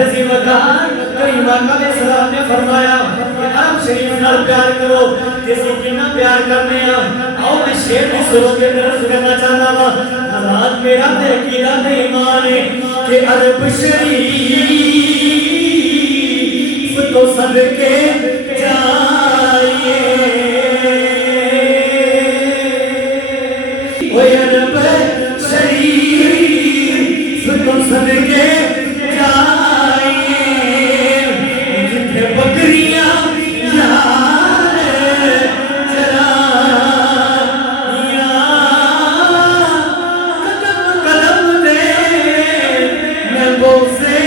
نظیر وقار کئی آقا علیہ السلام نے فرمایا کہ عرب شریف نال پیار کرو جیسے کنا پیار کرنے آؤ میں شیر کی سروں کے درست کرنا چاہتا ہوں حضرات میرا تحقیدہ ایمان ہے کہ عرب شریف کو صدقے جائیے وہ عرب شریف کو صدقے جائیے جتنے بکریاں یار چرائیاں قدم قدم دے نگوں سے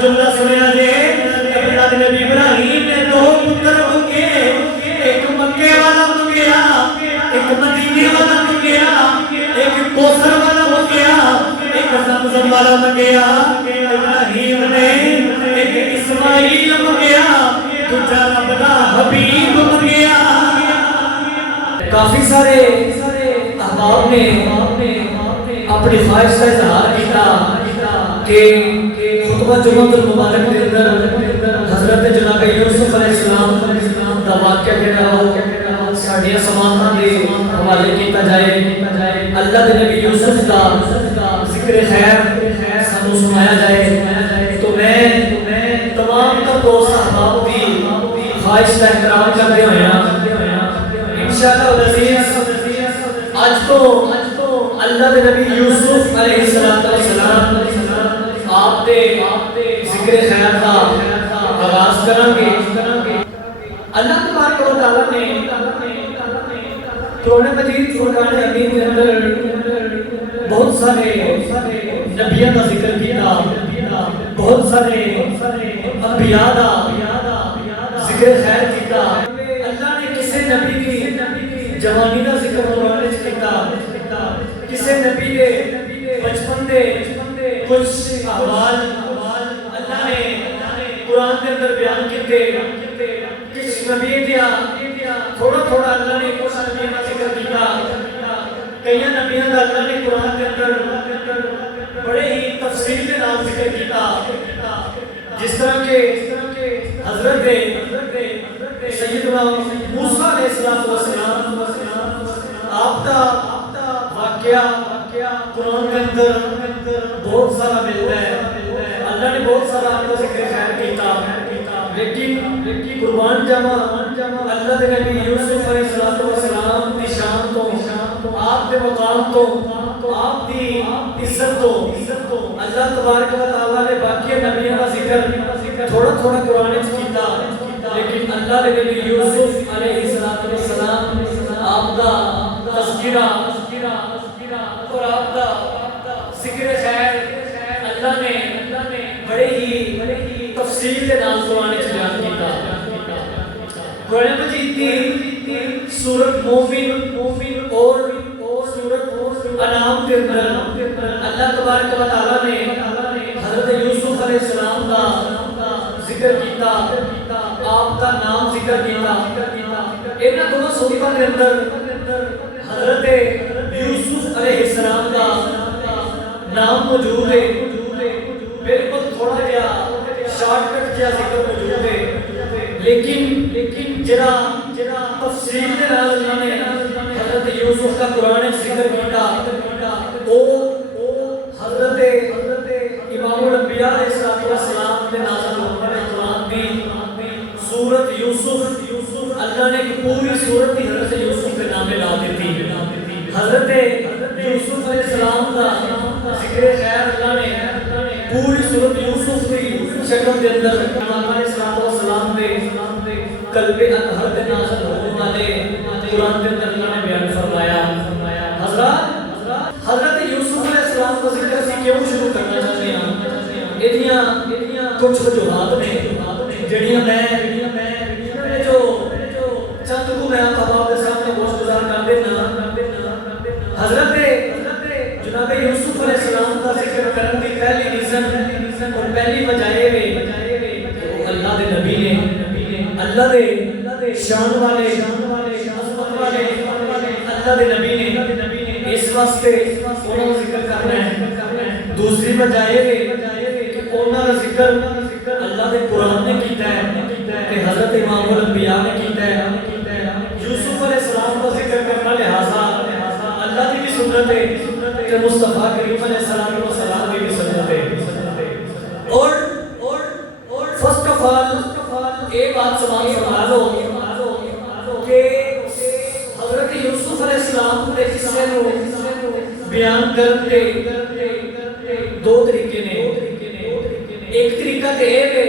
جملہ سنیا جے حضرت نبی ابراہیم نے دو پتر منگے ایک مکے والا منگیا ایک مدینے والا منگیا ایک کوثر والا منگیا ایک زمزم والا منگیا ابراہیم نے ایک اسماعیل منگیا دوسرا رب دا حبیب منگیا کافی سارے احباب نے اپنی خواہش کا اظہار کیا کہ خطبہ جمعہ المبارک کے اندر حضرت جناب یوسف علیہ السلام دا واقعہ جڑا ہو ساڈیاں سماعتاں دے حوالے کیتا جائے اللہ دے نبی یوسف دا ذکر خیر سانوں سنایا جائے تو میں تمام دوست احباب دی خواہش کا احترام کرتے ہوئے انشاءاللہ العزیز آج تو اللہ دے نبی یوسف علیہ السلام آپ دے ذکر خیر کا آغاز کریں گے اللہ تبارک و تعالیٰ نے قرآن مجید فرقان حمید کے اندر بہت سارے نبیوں کا ذکر کیا بہت سارے انبیاء کا ذکر خیر کیا اللہ نے کسی نبی کی جوانی کا ذکر قرآن میں کیا کسی نبی کے بچپن دے کچھ احوال اللہ نے قرآن کے اندر بیان کیتے کچھ نبی دیا تھوڑا تھوڑا اللہ نے کچھ نبیوں کا ذکر کیا کئی نبیوں کا اللہ نے قرآن کے اندر بڑے ہی تفصیل کے نام ذکر کیا جس طرح کہ حضرت سیدنا موسیٰ علیہ السلام آپ کا واقعہ قرآن کے اندر بہت سارا ملتا ہے اللہ نے بہت سارا آپ کا ذکر خیر کیتا لیکن قربان جمع اللہ دے نبی یوسف علیہ السلام دی شان تو آپ دے مقام تو آپ دی عزت تو اللہ تبارک و تعالیٰ نے باقی نبیوں کا ذکر تھوڑا تھوڑا قرآن میں کیتا لیکن اللہ دے نبی یوسف علیہ السلام آپ کا تذکرہ اور آپ کا ذکر خیر اللہ نے بڑے ہی تفصیل کے نام قرآن میں بیان کیتا قرآن مجید کی سورۃ مومن اور سورۃ انعام کے اندر اللہ تبارک و تعالیٰ نے حضرت یوسف علیہ السلام کا ذکر کیتا آپ کا نام ذکر کیتا انہاں دونوں سورتوں کے اندر حضرت یوسف علیہ السلام کا نام موجود ہے بالکل تھوڑا جا شارٹ کٹ جا ذکر موجود ہے لیکن جرا تفصیل کے نال انہوں نے حضرت یوسف کا قرآن ذکر کیا وہ حضرت امام الانبیاء علیہ السلام کے نازل ہونے والے قرآن دی سورۃ یوسف اللہ نے ایک پوری سورت کی حضرت یوسف کے نام لا دیتی حضرت یوسف علیہ السلام کا ذکر خیر اللہ نے پوری سورت یوسف کی شکل کے اندر امام علیہ السلام دے قلب اطہر کے نازل ہونے والے قرآن کے اندر اللہ نے بیان فرمایا حضرت یوسف علیہ السلام کا ذکر سے کیوں شروع کرنا چاہتے ہیں اتنیاں کچھ وجوہات نے جڑیاں میں جو چند کو میں آپ کے سامنے گوشت گزار کر دینا حضرت جناب یوسف علیہ السلام کا ذکر کرنے کی پہلی ریزن اور پہلی وجہ یہ اللہ دے شان والے عظمت والے اللہ دے نبی نے اس واسطے انہوں نے ذکر کرنا ہے. دوسری بجائے کہ انہوں نے ذکر اللہ دے قرآن نے کیتا ہے کہ حضرت امام الانبیاء نے کیتا ہے. یوسف علیہ السلام کا ذکر کرنا لہذا اللہ کی بھی سنت ہے کہ مصطفیٰ کریم علیہ السلام کی بھی سنت ہے. اور فرسٹ آف آل ایک بات سمجھ فرما لو کہ حضرت یوسف علیہ السلام کے قصے کو بیان کرنے دو طریقے نے. ایک طریقہ تے ہے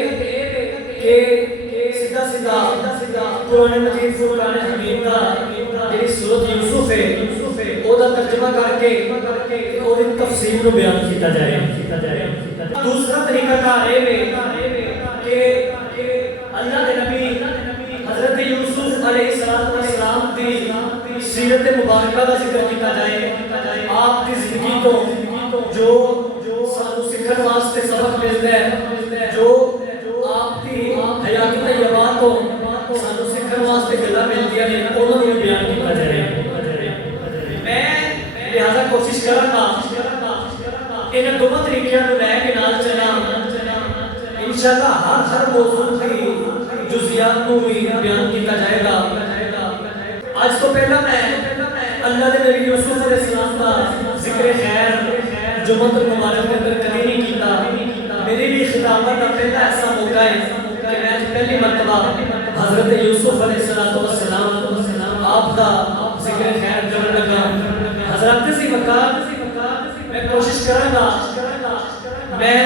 کہ سیدھا قرآن مجید فرقان حمید دا جڑی سورۃ یوسف ہے او دا ترجمہ کر کے او دی تفسیر نو بیان کیتا جائے. دوسرا طریقہ کار ہے کہ اللہ دے نبی حضرت یوسف علیہ السلام دی سیرت مبارکہ کا ذکر کیتا جائے. آپ کی زندگی تو جو سانو سکھن واسطے سبق ملتا ہے, جو آپ کی حیات طیبہ تو سانو سکھن واسطے گلاں ملدیاں نے, انہاں نوں بیان کیتا جائے. میں لہذا کوشش کراں ان دونوں طریقیاں نوں لے کے نال چلاں. انشاءاللہ ہر موضوع کی جزیات کو بھی بیان کیتا جائے گا. آج تو پہلا میں اللہ دے نبی یوسف علیہ السلام کا ذکر خیر جمعۃ المبارک کے اندر کبھی نہیں کیتا. میری بھی خطابت کا پہلا ایسا موقع ہے کہ میں پہلی مرتبہ حضرت یوسف علیہ السلام آپ کا ذکر خیر کرنے لگا. حضرت سی وقت میں کوشش کراں گا میں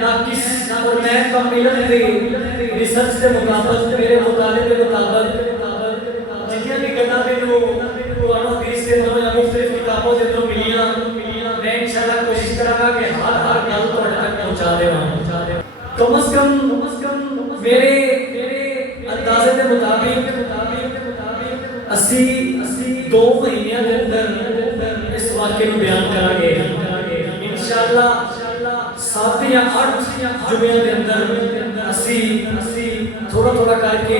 ناقص اور میں کم علم دی ریسرچ کے مطابق میرے مطالعے کے مطابق جتنی بھی گلاں مینوں قرآن و حدیث سے یا مختلف کتابوں سے جو ملیاں میں انشاءاللہ کوشش کراں گا کہ ہر گل تہاڈے تک پہنچا دیواں. کم از کم میرے اندازے کے مطابق اسی 2 مہینوں کے اندر اس واقعے کو بیان کریں گے انشاءاللہ. 7 یا 8 جمعے کے اندر اسی تھوڑا کر کے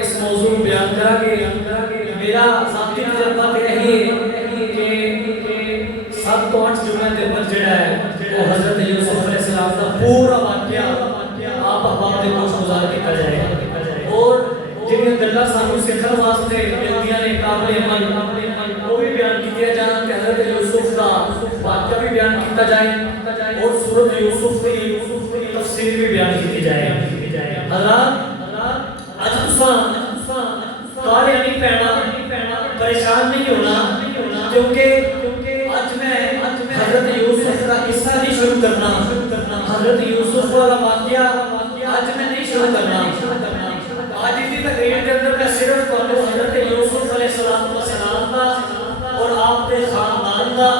اس موضوع کو بیان کریں گے. میرا ذاتی تجربہ یہی ہے کہ 7 تو 8 جمعے کے اندر جڑا ہے وہ حضرت یوسف علیہ السلام کا پورا واقعہ آپ احباب کے پاس گزار کیا جائے اور جنہیں گلاں سانو سکھن واسطے ملدیاں نے قابل عمل وہ بھی بیان کیتا جائے کہ حضرت یوسف کا واقعہ بھی بیان کیتا جائے اور سورۃ یوسف کی تفسیر بھی بیان کی جائے. حضرات اج تساں کالے نہیں پینا, پریشان نہیں ہونا کیونکہ اج میں حضرت یوسف کا قصہ نہیں شروع کرنا. حضرت یوسف والا واقعہ اج میں نہیں شروع کرنا. آج کی تقریر کے اندر میں صرف حضرت یوسف علیہ السلام کا اور آپ کے خاندان کا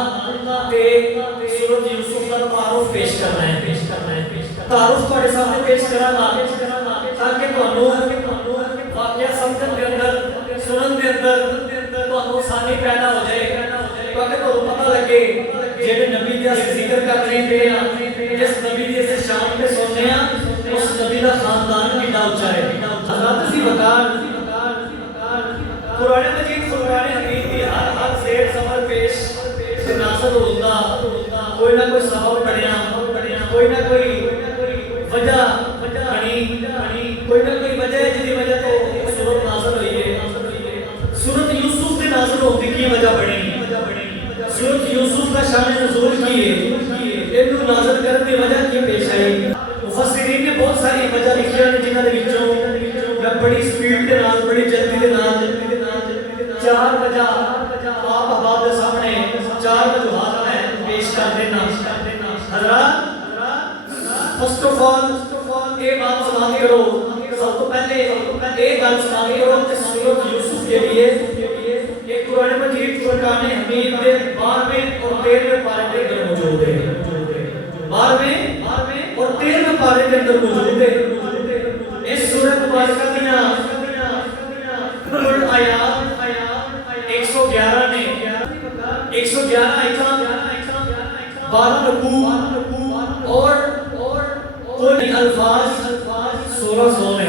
سورۃ یوسف کا تعارف پیش کرنا ہے. تعارف تہاڈے سامنے پیش کراں گا تاکہ تانوں واقعہ سمجھن دے اندر سنن دے اندر تانوں آسانی پیدا ہو جائے تاکہ تانوں پتہ لگے جڑے نبی دا ذکر کر رہے ہیں جس نبی دی اس شان تے سننے ہیں اس نبی دا خاندان کتنا اونچا ہے. حضرات سی وقار قرآن مجید فرقان حمید دی ہر زیر سفر پیش نازل ہوتا کوئی نہ کوئی سبب بنیا, کوئی نہ کوئی وجہ بنی, کوئی نہ کوئی وجہ ہے جس وجہ تو سورت نازل ہوئی ہے. سورت یوسف کے نازل ہونے کی وجہ بنی, سورت یوسف کا شان نزول کی ہے, ان کو نازل کرنے کی وجہ کی پیش آئی. مفسرین نے بہت ساری وجہ لکھی ہیں جنہاں دے وچوں میں بڑی سپیڈ کے نال بڑی جلدی کے نال 4 وجہ آپ احباب کے سامنے 4 وجوہات میں پیش کر دینا. حضرات فرسٹ آف آل یہ بات سمجھ کرو, سب تو پہلے یہ گل سمجھ کرو کہ سورۃ یوسف کے لیے ایک قرآن مجید فرقان حمید کے 12ویں اور 13ویں پارے کے اندر موجود ہے. 12ویں اور 13ویں پارے کے اندر موجود ہے. اس سورۃ مبارکہ دیاں کل آیات 111 نے 111 آیتاں 12 رکوع اور کل الفاظ 1600 نے.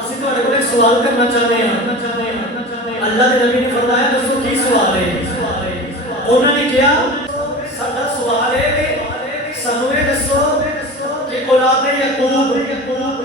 ਅਸੀਂ ਤੁਹਾਡੇ ਕੋਲ ਇੱਕ ਸਵਾਲ ਕਰਨਾ ਚਾਹੁੰਦੇ ਹਾਂ ਅੱਲਾਹ ਦੇ ਨਬੀ ਨੇ ਫਰਮਾਇਆ ਦੱਸੋ ਕੀ ਸਵਾਲ ਹੈ ਉਹਨਾਂ ਨੇ ਕਿਹਾ ਸਾਡਾ ਸਵਾਲ ਹੈ ਕਿ ਸਾਨੂੰ ਇਹ ਦੱਸੋ ਕਿ ਔਲਾਦ ਯਾਕੂਬ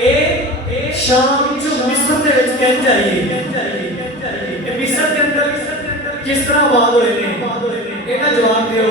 ਇਹ ਸ਼ਾਮ ਚੋਂ ਮਿਸਰ ਦੇ ਵਿੱਚ ਕਿੰਜ ਆਈ ਹੈ ਮਿਸਰ ਦੇ ਅੰਦਰ ਕਿਸ ਤਰ੍ਹਾਂ ਆਬਾਦ ਹੋਏ ਨੇ ਇਹਦਾ ਜਵਾਬ ਦਿਓ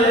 ਨੇ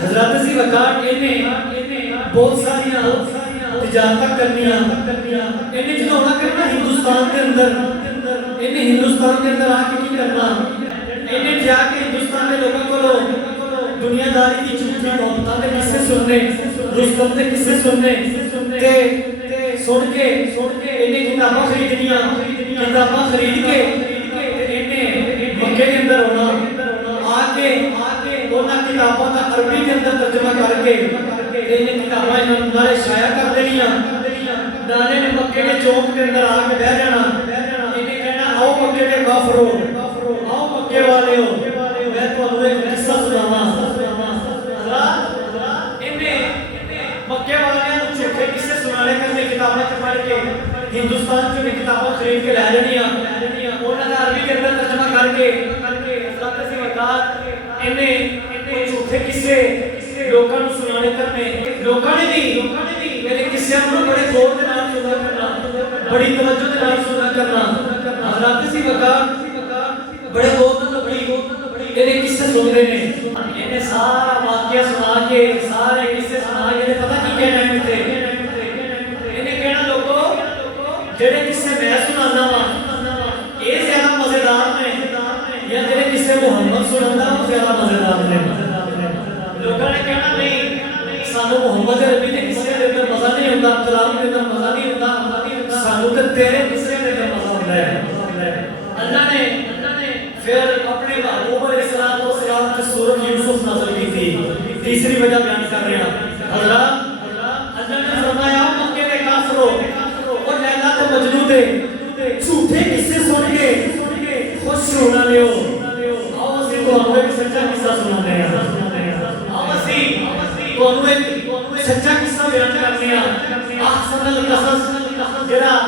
حضرت سی وقار بہت ساری تجارت کرنی جدو آنا کرنا ہندوستان کے اندر ہندوستان کے اندر آ کے کی کرنا جا کے ہندوستان کے لوگوں کو دنیا داری کی جھوٹی محبتوں کے قصے سننے رستم کے قصے سننے سن کے کتاباں خریدنیاں کتاباں خرید کے مکے کے اندر ہونا آ کے انہاں کتابوں کا عربی کے اندر ترجمہ کر کے کتاباں نالے شائع کر دینیاں نالے نے مکے کے چوک کے اندر آ کے بہ جانا کہنا آؤ مکے کے کافرو آؤ مکے والے ہو میں تمہیں ایک قصہ سناواں مکے والے جھوٹے قصے سنانے کرنے کتابیں پڑھ کے ہندوستان سے کتابیں خرید کے لے جانیاں انہاں دا عربی کے اندر ترجمہ کر کے حضرت سی وقار جھوٹے قصے لوکاں نوں سنانے کرنے لوکاں نے نہیں میرے قصیاں نوں بڑے غور دے نال سنا کرنا بڑی توجہ دے نال سنا کرنا حضرت سی وقار بڑے غور نال بڑی میرے قصے سنتے ہیں انہیں سارا واقعہ سنا کے سارے قصے سنا کے پتہ کی کہنا ہے مجھے انہیں کہنا لوگوں جڑے قصے میں سنانا وا یہ زیادہ مزیدار نے یا جڑے قصے محمد سنانا وہ زیادہ مزیدار نے لوگوں نے کہنا نہیں سانو محمد عربی کے قصے دے اندر مزہ نہیں ہوتا کلام کے اندر مزہ نہیں ہوتا سانو تے تیرے قصے دے اندر مزہ ہوتا ہے اللہ نے پھر اپنے محبوب علیہ السلام کی سورۃ یوسف نازل کی تھی تیسری وجہ بیان کر رہے ہیں حضرات اللہ نے فرمایا مکے کے کافروں اور لیلا تے مجنون دے جھوٹے قصے سن کے خوش ہونا لیو آؤ اسی کو ہم ایک سچا قصہ سناتے ہیں آؤ اسی کو ہم ایک سچا قصہ بیان کرتے ہیں احسن القصص جڑا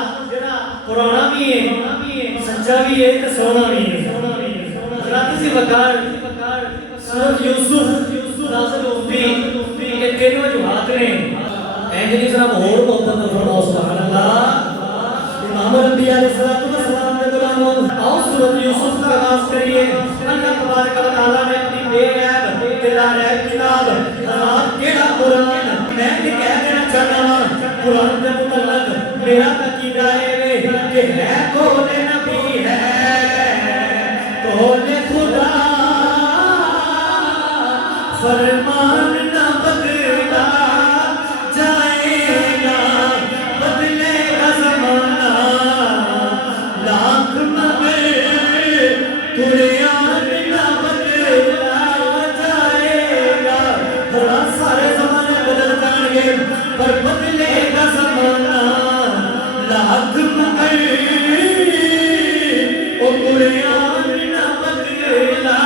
پرانا بھی ہے سچا بھی ہے تے سونا بھی ہے حضرت سی وقار سورۃ یوسف نازل ہوتی کہ تین وجوہات نے اینجلی صاحب اور محبت فرماؤ سبحان اللہ امام الانبیاء علیہ السلام کے غلاموں آؤ سورۃ یوسف کا آغاز کریے اللہ تبارک و تعالی نے اپنی بے عیب لا عیب کتاب حضرات کیڑا قرآن میں کہ کہہ دینا چاہتا ہوں قرآن کے متعلق میرا عقیدہ ہے کہ ہے کون نبی ہے کون خدا فرمان نہ بدلا جائے گا بدلے گا زمانہ لاکھ مگر قرآن نہ بدلا جائے گا سارے زمانے بدل جائیں گے پر بدلے گا زمانہ لاکھ مگر قرآن نہ بدلا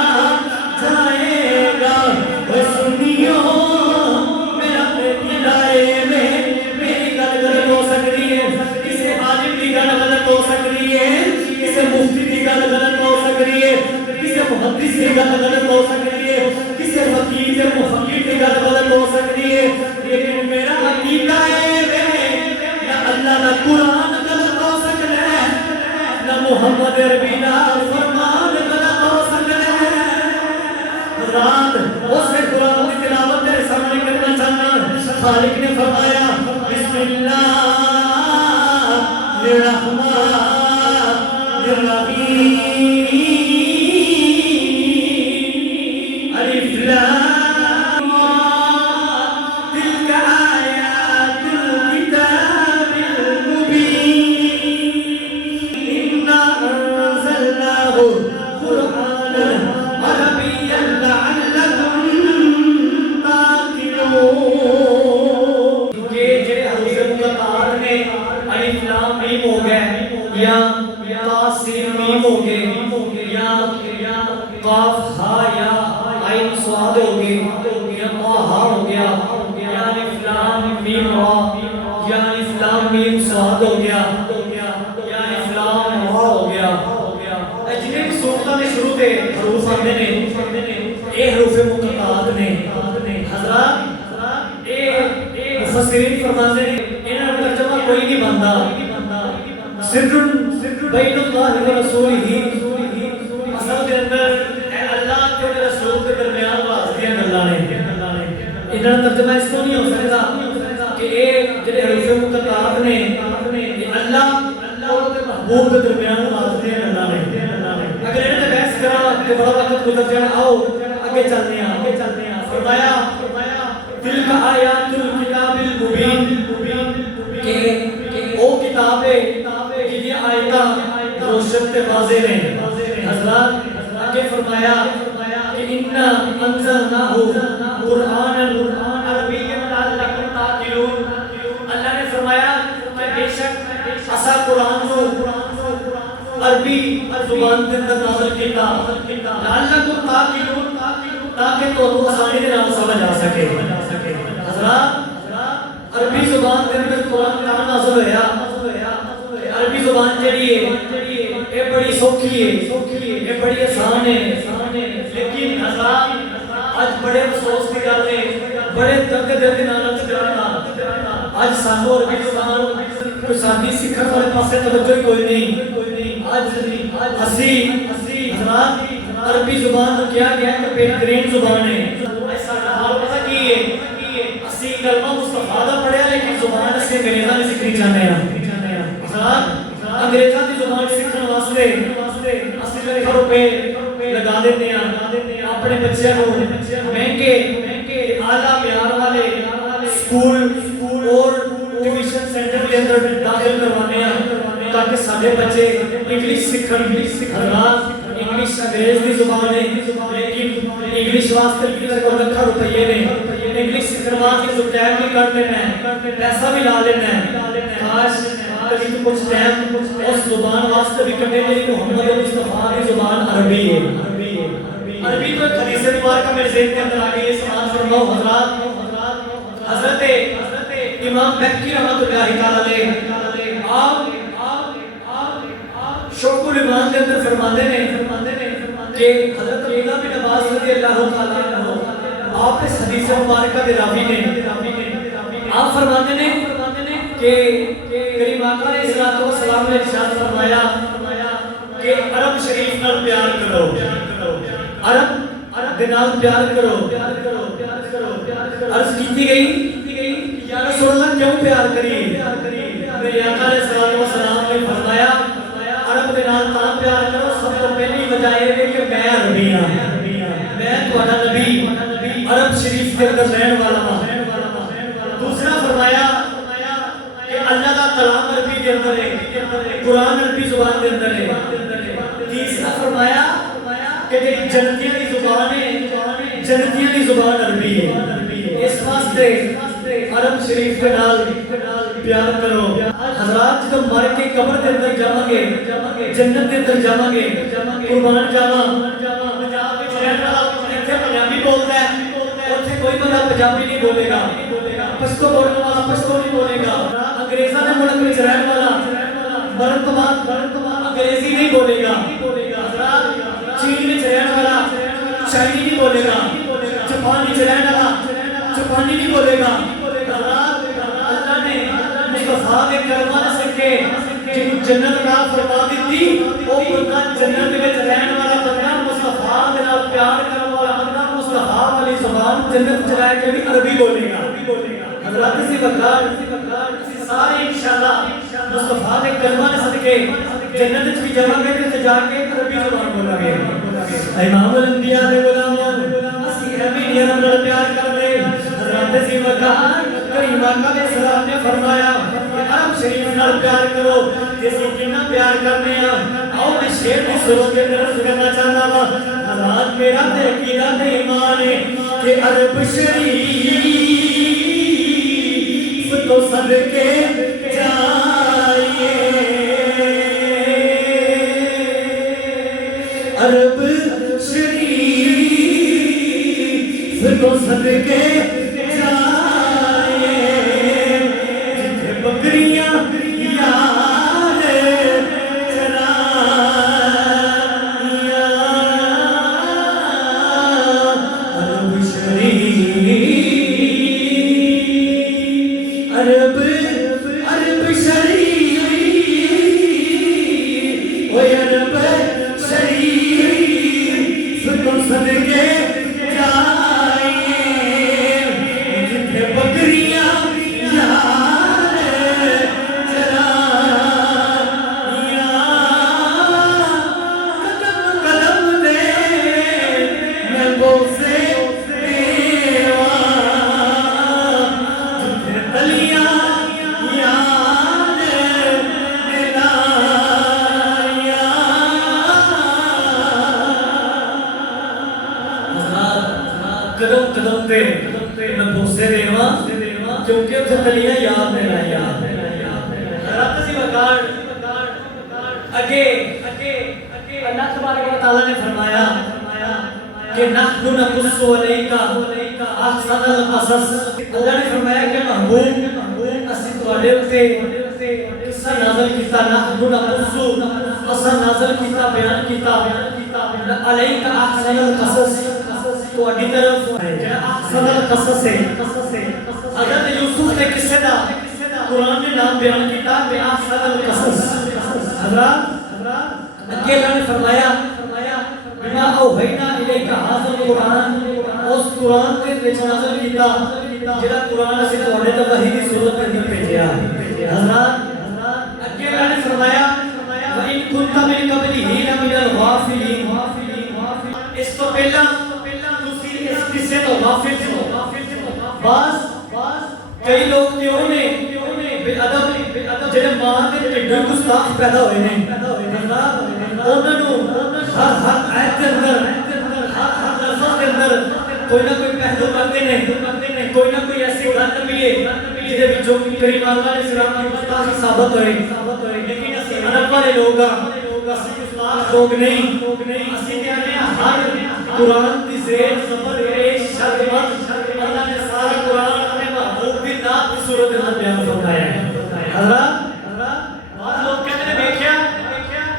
جائے گا سنیو میرا دلائے میں میری گل غلط ہو سکتی ہے کسی عالم کی گل غلط ہو سکتی ہے کسی مفتی کی گل غلط ہو سکتی ہے کسی محدث کی گل غلط ہو سکتی ہے کسی فقیر سے مفقیر کی گل غلط ہو سکتی ہے لیکن میرا عقیدہ ہے نہ اللہ نہ قرآن غلط ہو سکتا ہے نہ محمد عربی نہ فرمان غلط ہو سکتا ہے رات اسے قرآن کی تلاوت تیرے سامنے کرنا چاہنا خالق نے فرمایا بسم اللہ الرحمن الرحیم الف لام تلک آیات الکتاب المبین انا انزلناه قرآنا عربيا لعلكم تعقلون یہ جو حروف مقطعات میں الف لام میم ہو گئے یا تا سین میم ہو گئے یا قاف ہا یا عین صاد ہو گئے یا تا ہا ہو گیا یا الف لام میم را یا الف لام میم صاد ہو گیا یا الف لام را ہو گیا جتنے بھی صورتوں میں شروع کے حروف آتے ہیں یہ حروف مقطعات نے حضرات یہ مفسرین فرماتے ہیں انہاں کا ترجمہ کوئی نہیں بنتا سر بین اللہ و رسولہ اصل کے اندر اللہ کے رسول کے درمیان واسطے اللہ نے کہ بڑا وقت گزر جانا، آؤ آگے چلتے ہیں. فرمایا تلک آیات الکتاب المبین کہ وہ کتاب ہے جن آیتاں روشن تے واضح ہیں. حضرات آگے فرمایا کہ انا انزلناہ قرآنا عربیا لعلکم تعقلون. اللہ نے فرمایا کہ بے شک اسا قرآن کو عربی زبان کے اندر نازل کیتا لعلکم تعقلون تاکہ تو آسانی کے نام سمجھ آ سکے. حضرات عربی زبان کے اندر قرآن کا نازل ہوا. عربی زبان جڑی ہے یہ بڑی سوکھی ہے، یہ بڑی آسان ہے، لیکن حضرات آج بڑے افسوس کی گل ہے، بڑے درد دل کے نال چڑھنا آج سانو عربی زبان سادی سیکھن والے پاسے توجہ کوئی نہیں. آج حضرات عربی زبان کو کیا گیا کہ بہترین زبان ہے. ایسا حال پتہ کی ہے اسی کلمہ مصطفیٰ دا پڑھیا لیکن زبان اسی انگریزاں دی سیکھنی چاہتے ہیں. حضرات انگریزاں دی زبان سیکھن واسطے اسی لاکھ روپے لگا دیتے ہیں اپنے بچے کو مہنگے اعلیٰ معیار والے اسکول اور ٹیوشن سینٹر کے اندر داخل کروانے ہیں تاکہ سارے بچے انگلش سیکھن. حضرات انگلش انگریز کی زبان ہے لیکن انگلش واسطے کسی کو لکھا روپیے نے انگلش سکھوا کے جو ٹائم بھی کر لینا ہے، پیسہ بھی لا لینا ہے. کاش کبھی تو کچھ ٹائم اس زبان واسطے بھی کرنے میری محمد مصطفیٰ کی زبان عربی ہے. عربی تو حدیث مبارکہ میرے ذہن کے اندر آ گئی ہے. سماعت فرماؤ حضرات. حضرت امام مہدی رحمۃ اللہ تعالی علیہ آپ شوق الایمان کے اندر فرماتے ہیں کہ حضرت عبداللہ بن عباس رضی اللہ تعالیٰ عنہ آپ اس حدیث مبارکہ کے راوی نے آپ فرماتے ہیں کہ کریم آقا علیہ الصلوۃ والسلام نے ارشاد فرمایا کہ عرب شریف نال پیار کرو، عرب دے نال پیار کرو. عرض کی گئی یا رسول اللہ کیوں پیار کری؟ میرے آقا علیہ الصلوۃ والسلام نے فرمایا عرب دے نال تا پیار کرو، سب تو پہلی وجہ یہ ہے کہ میں عربی ہاں، میں تہاڈا نبی عرب شریف کے اندر رہن والا ہاں. دوسرا فرمایا کہ اللہ دا کلام عربی کے اندر ہے، قرآن عربی زبان کے اندر ہے. تیسرا فرمایا کہ جڑی جنتیاں دی زبان ہے، جنتیاں دی زبان عربی ہے، اس واسطے عرب شریف کے نال پیار کرو. حضرات جب مر کے قبر کے اندر جاواں گے، جنت کے اندر جاواں گے، قربان جاواں پنجاب وچ رہن والا ایتھے پنجابی بولدا ہے، اوتھے کوئی بندہ پنجابی نہیں بولے گا، پشتو بولنے والا پشتو نہیں بولے گا. انگریزاں دے ملک وچ رہن والا مرن تو بعد انگریزی نہیں بولے گا. چین وچ رہن والا چائنی نہیں بولے گا، جاپان وچ رہن والا جاپانی نہیں بولے گا. اللہ نے مصطفیٰ کے کلمہ سے کہ جن جنت کا فرما دیتی وہ بندہ جنت وچ رہن والا بندہ مصطفیٰ کے نال پیار کرنے والا بندہ مصطفیٰ والی زبان جنت چ رہ کے بھی عربی بولے گا. حضرات اسی وقت سارے انشاءاللہ مصطفیٰ کے کلمہ سے صدقے جنت وچ بھی جاواں گے تے جا کے عربی زبان بولاں گے. امام الانبیاء دے غلاموں اسی عربی نال پیار کر رہے. حضرات اسی وقت کریم آقا علیہ السلام نے فرمایا عرب شریف نال پیار کرو جیسے کنا پیار کرنے ہیں. آؤ میں شعر کی سروت کے اندر کرنا چاہتا ہوں. حضرات میرا تے عقیدہ تے ایمان ہے کہ عرب شریف تو صدقے جائیے، عرب شریف تو صدقے قدم قدم پہ میں بوسے دیواں کیونکہ اتنے تلیاں یاد میں لایا حضرت سی وقار اگے اللہ تبارک و تعالیٰ نے فرمایا کہ نحن نقص علیک احسن القصص اللہ نے فرمایا کہ محبوب اسی تواڈے اوتے قصہ نازل کیتا نحن نقص قصہ نازل کیتا بیان کیتا علیک احسن القصص تواڈی طرف جڑا احسن القصص ہے حضرت یوسف نے قصے دا قرآن نے نام بیان کیتا کہ احسن القصص حضرات اگے اللہ نے فرمایا بما اوحینا الیک ھذا القرآن اس قرآن کے وچ نازل کیتا جڑا قرآن اسی تواڈے تے وحی دی صورت وچ بھیجیا حضرات اگے اللہ نے فرمایا وَإِن كُنتَ مِن قَبْلِهِ لَمِنَ الْغَافِلِينَ اس تو پہلا تسی اس قصے تو غافل ہو بعض کئی لوگ کیوں نے بے ادب جڑے ماں دے ڈڈو گستاخ پیدا ہوئے نے انہاں نوں ہر آیت کے اندر ہر لفظ کے اندر کوئی نہ کوئی پہلو کرتے ہیں کوئی نہ کوئی ایسی گل بھی ہے جہدے وچوں کریم اللہ علیہ السلام کی گستاخی ثابت ہوئے لیکن اسی عرب والے لوگ اسی گستاخ لوگ نہیں اسی کہنے ہر قرآن دی زیر زبر پیش شرط مت اللہ نے سارا قرآن اپنے محبوب دی نام کی صورت میں بیان فرمایا ہے حضرات بعض لوگ کہتے ہیں دیکھیا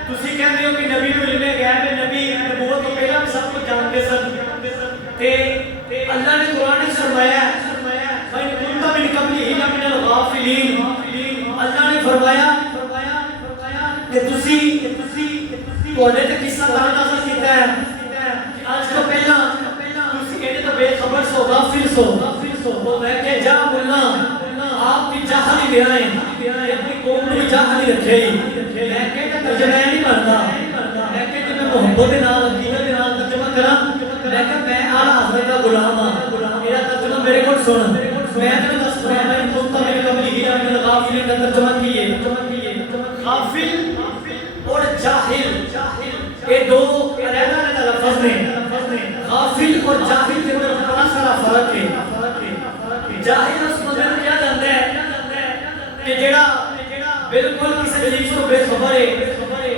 تسی کہندے ہو کہ نبی نوں علم غیب ہے نبی نبوت تو پہلا بھی سب کچھ جانتے سن تے اللہ نے قرآن میں فرمایا فَإِن كُنتَ مِن قَبْلِهِ لَمِنَ الْغَافِلِينَ اللہ نے فرمایا کہ تسی تواڈے تے قصہ نازل کیتا ہے آج تو پہلا تسی کہندے تو بے خبر سو غافل سو وہ میں کہ جا ملا آپ کی جہل ہی بیائیں اپنی قوم نے جہل ہی رکھے ہی میں کہ ترجمہ نہیں پڑھتا میں کہ میں محبت نال عقیدت نال ترجمہ کراں میں کہ میں اعلی حضرت کا غلام ہاں میرا ترجمہ میرے کو سن میں تینوں دس رہا میں کون میرے قبل ہی من الغافلین کا ترجمہ کیے غافل اور جاہل یہ دو علیحدہ لفظ ہیں غافل اور جاہل کے اندر بڑا سارا فرق ہے جاہل اس بندے کو کیا جانتا ہے کہ جڑا بالکل کسی چیز کو بے خبر ہے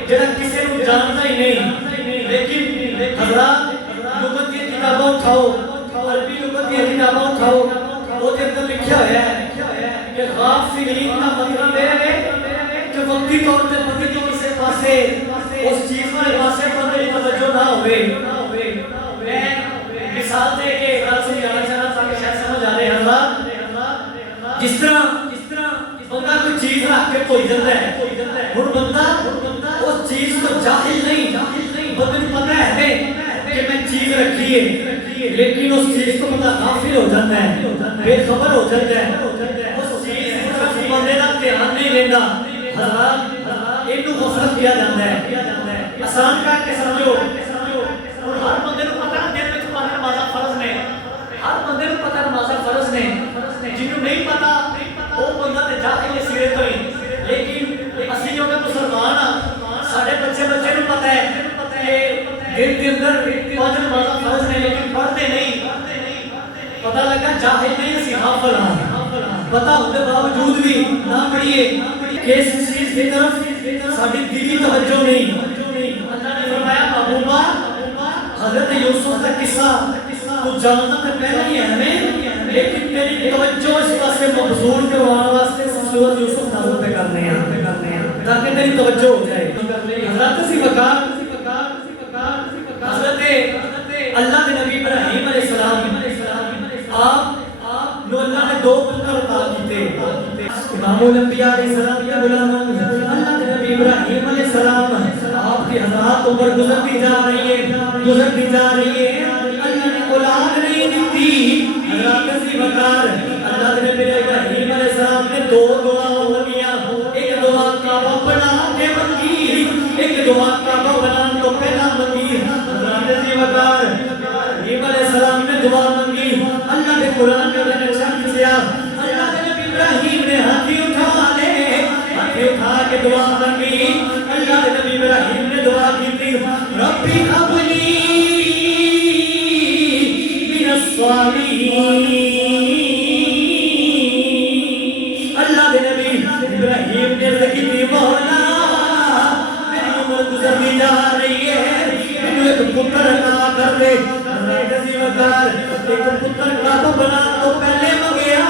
جڑا کسی کو جانتا ہی نہیں لیکن حضرات لغت کی کتابوں اٹھاؤ عربی لغت کی کتابوں اٹھاؤ وہ کے اندر لکھا ہوا ہے کہ غافلین کا مطلب ہے کہ وقتی طور پہ بندے کی کسی پاسے اس چیز والے پاسے بندے کی توجہ نہ ہوئے میں مثال دے کے غلط سے جانا چاہنا تاکہ شاید سمجھ آ رہے حضرات جس طرح بندہ کوئی چیز رکھ کے کوئی جاتا ہے اور بندہ اس چیز کو جاہل نہیں بندے کو پتہ ہے کہ میں چیز رکھی ہے لیکن اس چیز کو بندہ غافل ہو جاتا ہے بے خبر ہو جاتا ہے اس چیز کی طرف بندے کا دھیان نہیں لینا حضرات اینو غفلت کیا جاتا ہے آسان کر کے سمجھو اور ہر بندے کو پتہ دن وچ پانچ نمازاں فرض نے ہر بندے کو پتہ نمازاں فرض نے جنوں نہیں پتہ وہ بندہ تے جاہل سرے تو ہی لیکن اسی جو کہ مسلمان ہاں ساڈے بچے نوں پتہ ہے کہ دن کے اندر پانچ نمازاں فرض نے لیکن پڑھتے نہیں پتہ لگا جاہل نہیں اسی غافل ہاں پتہ ہونے باوجود بھی نہ پڑھیے کہ اس چیز کی طرف ساڈی دلی توجہ نہیں اللہ نے فرمایا محبوبہ حضرت یوسف کا قصہ تو جاننا تو پہلے ہی ہے ہمیں لیکن تیری توجہ اس واسطے مبذول کروانے واسطے سورۃ یوسف نازل پہ کرنے ہیں تاکہ تیری توجہ ہو جائے حضرت سی وقار حضرت اللہ کے نبی ابراہیم علیہ السلام آپ نو اللہ نے دو پتر عطا کیتے امام الانبیاء علیہ السلام کے غلام اللہ کے نبی ابراہیم علیہ السلام آپ کی حضرات عمر گزرتی جا رہی ہے اللہ نے اولاد نہیں دیتی حضرت سی وقار اللہ کے نبی ابراہیم علیہ السلام نے دو دعا مانگیاں ایک دعا کعبہ بنا کے مانگی ایک دعا کعبہ بنانے تو پہلا مانگی حضرت سی وقار ابراہیم علیہ السلام نے دعا مانگی اللہ کے قرآن میں نے شرط کیا اللہ کے نبی ابراہیم نے ہاتھی اٹھا کے دعا مانگی اللہ کے نبی ابراہیم نے دعا کی تھی ربی ابنی من اللہ دے نبی ابراہیم نے عرض کی مولا میری عمر گزرتی جا رہی ہے مینوں ایک پتر عطا کر دے ایک پتر کعبہ بنا تو پہلے منگیا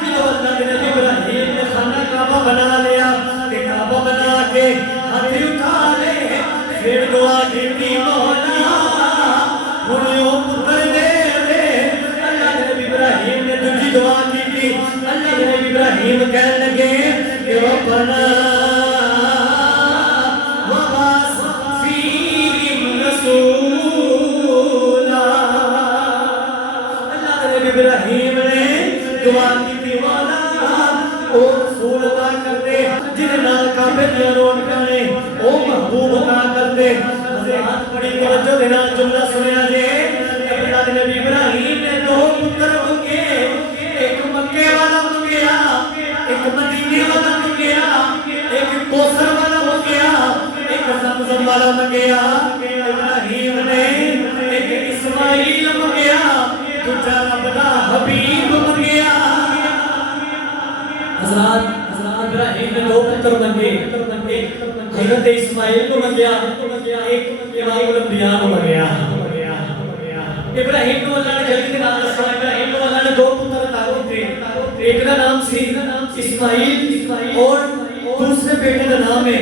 جدو اللہ دے نبی ابراہیم نے خانہ کعبہ بنا لیا کہ کعبہ بنا کے ہاتھ اٹھا لے پھر دعا کی مولا ہن او پتر دے دے اللہ دے نبی ابراہیم نے دوسری دعا کی اللہ دے نبی ابراہیم کہنے لگے کہ ربنا وبعث فیہم رسولا اللہ دے نبی ابراہیم نے دعا کی مولا او رسول عطا کر دے جن نال کعبے دی رونقاں نے او محبوب عطا کر دے حضرات بڑی توجہ دے نال جملہ سنیا جے اللہ دے نبی ابراہیم نے دو پتر منگے ایک مکے والا منگیا ایک مدینے والا منگیا ایک کوثر والا منگیا ایک زمزم والا منگیا ابراہیم نے ایک اسماعیل منگیا دوسرا رب دا حبیب منگیا حضرات ابراہیم نے دو پتر منگے حضرت اسماعیل کو منگیا ایک امام الانبیاء کو منگیا ابراہیم کو اللہ نے جلدی کے نام رکھا ابراہیم کو اللہ نے دو پتر عطا کیے ایک کا نام سی اسماعیل اور دوسرے بیٹے کا نام ہے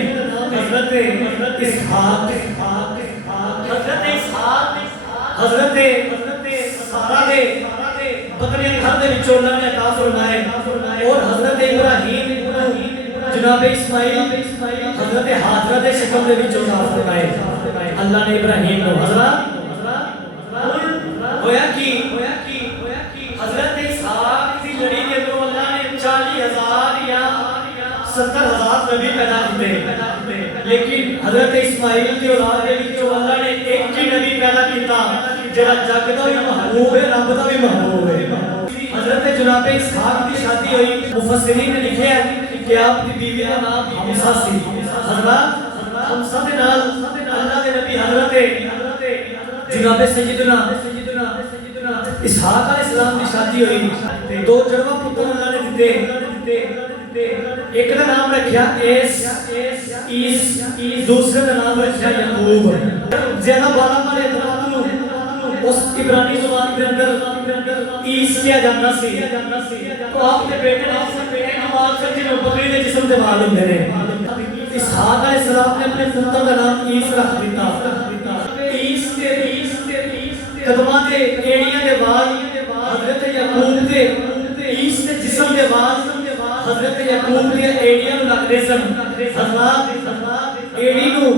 حضرت اسحاق حضرت سارہ دے بکریاں گھر دے وچوں اللہ نے عطا فرمائے اور حضرت ابراہیم جناب اسماعیل حضرت ہاجرہ دے شکم دے وچوں عطا فرمائے اللہ نے ابراہیم کو حضرت ہویا کی حضرت اسحاق کی لڑی کے اندر اللہ نے 40,000 یا 70,000 نبی پیدا کیتے لیکن حضرت اسماعیل کی اولاد کے وچوں اللہ نے ایک ہی نبی پیدا کیتا جڑا جگ دا بھی محبوب ہے رب دا بھی محبوب ہے حضرت جناب اسحاق کی شادی ہوئی مفسرین نے لکھا ہے کہ آپ کی بیوی کا نام حمزہ سی حضرت حمزہ دے نال اللہ دے نبی حضرت جناب سیدنا اسحاق علیہ السلام کی شادی ہوئی دو جڑواں پتر اللہ نے دیتے ایک کا نام رکھیا ایس دوسرے کا نام رکھیا یعقوب زیادہ بالا والے اعتراض اس عبرانی زبان کے اندر عیس کیا جانا سی تو آپ کے بیٹے نے نماز کر کے بکری کے جسم سے معلوم دے رہے اسحاق علیہ السلام نے اپنے پتر کا نام عیس رکھ دیتا عیس کے قدمہ دے ایڑیاں دے بعد حضرت یعقوب دے عیس کے جسم دے بعد حضرت یعقوب دے ایڑیاں لگ دے سن حضرات ایڑی نو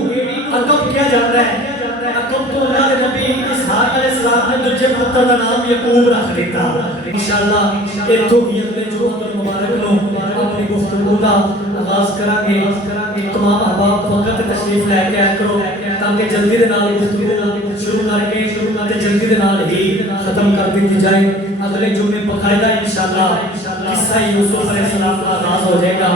عقب کیا جاتا ہے عقب تو اللہ دے نبی اسحاق علیہ السلام نے دوسرے پتر کا نام یعقوب رکھ دیتا انشاءاللہ ایتھوں ہی اگلے جمعہ مبارک نو اپنی گفتگو کا آغاز کریں گے تمام احباب وقت تشریف لے کے آیا کرو تاکہ جلدی دے نال گفتگو شروع کر کے جلدی دے نال ہی ختم کر دی جائے اگلے جمعے باقاعدہ انشاءاللہ قصہ یوسف علیہ السلام کا آغاز ہو جائے گا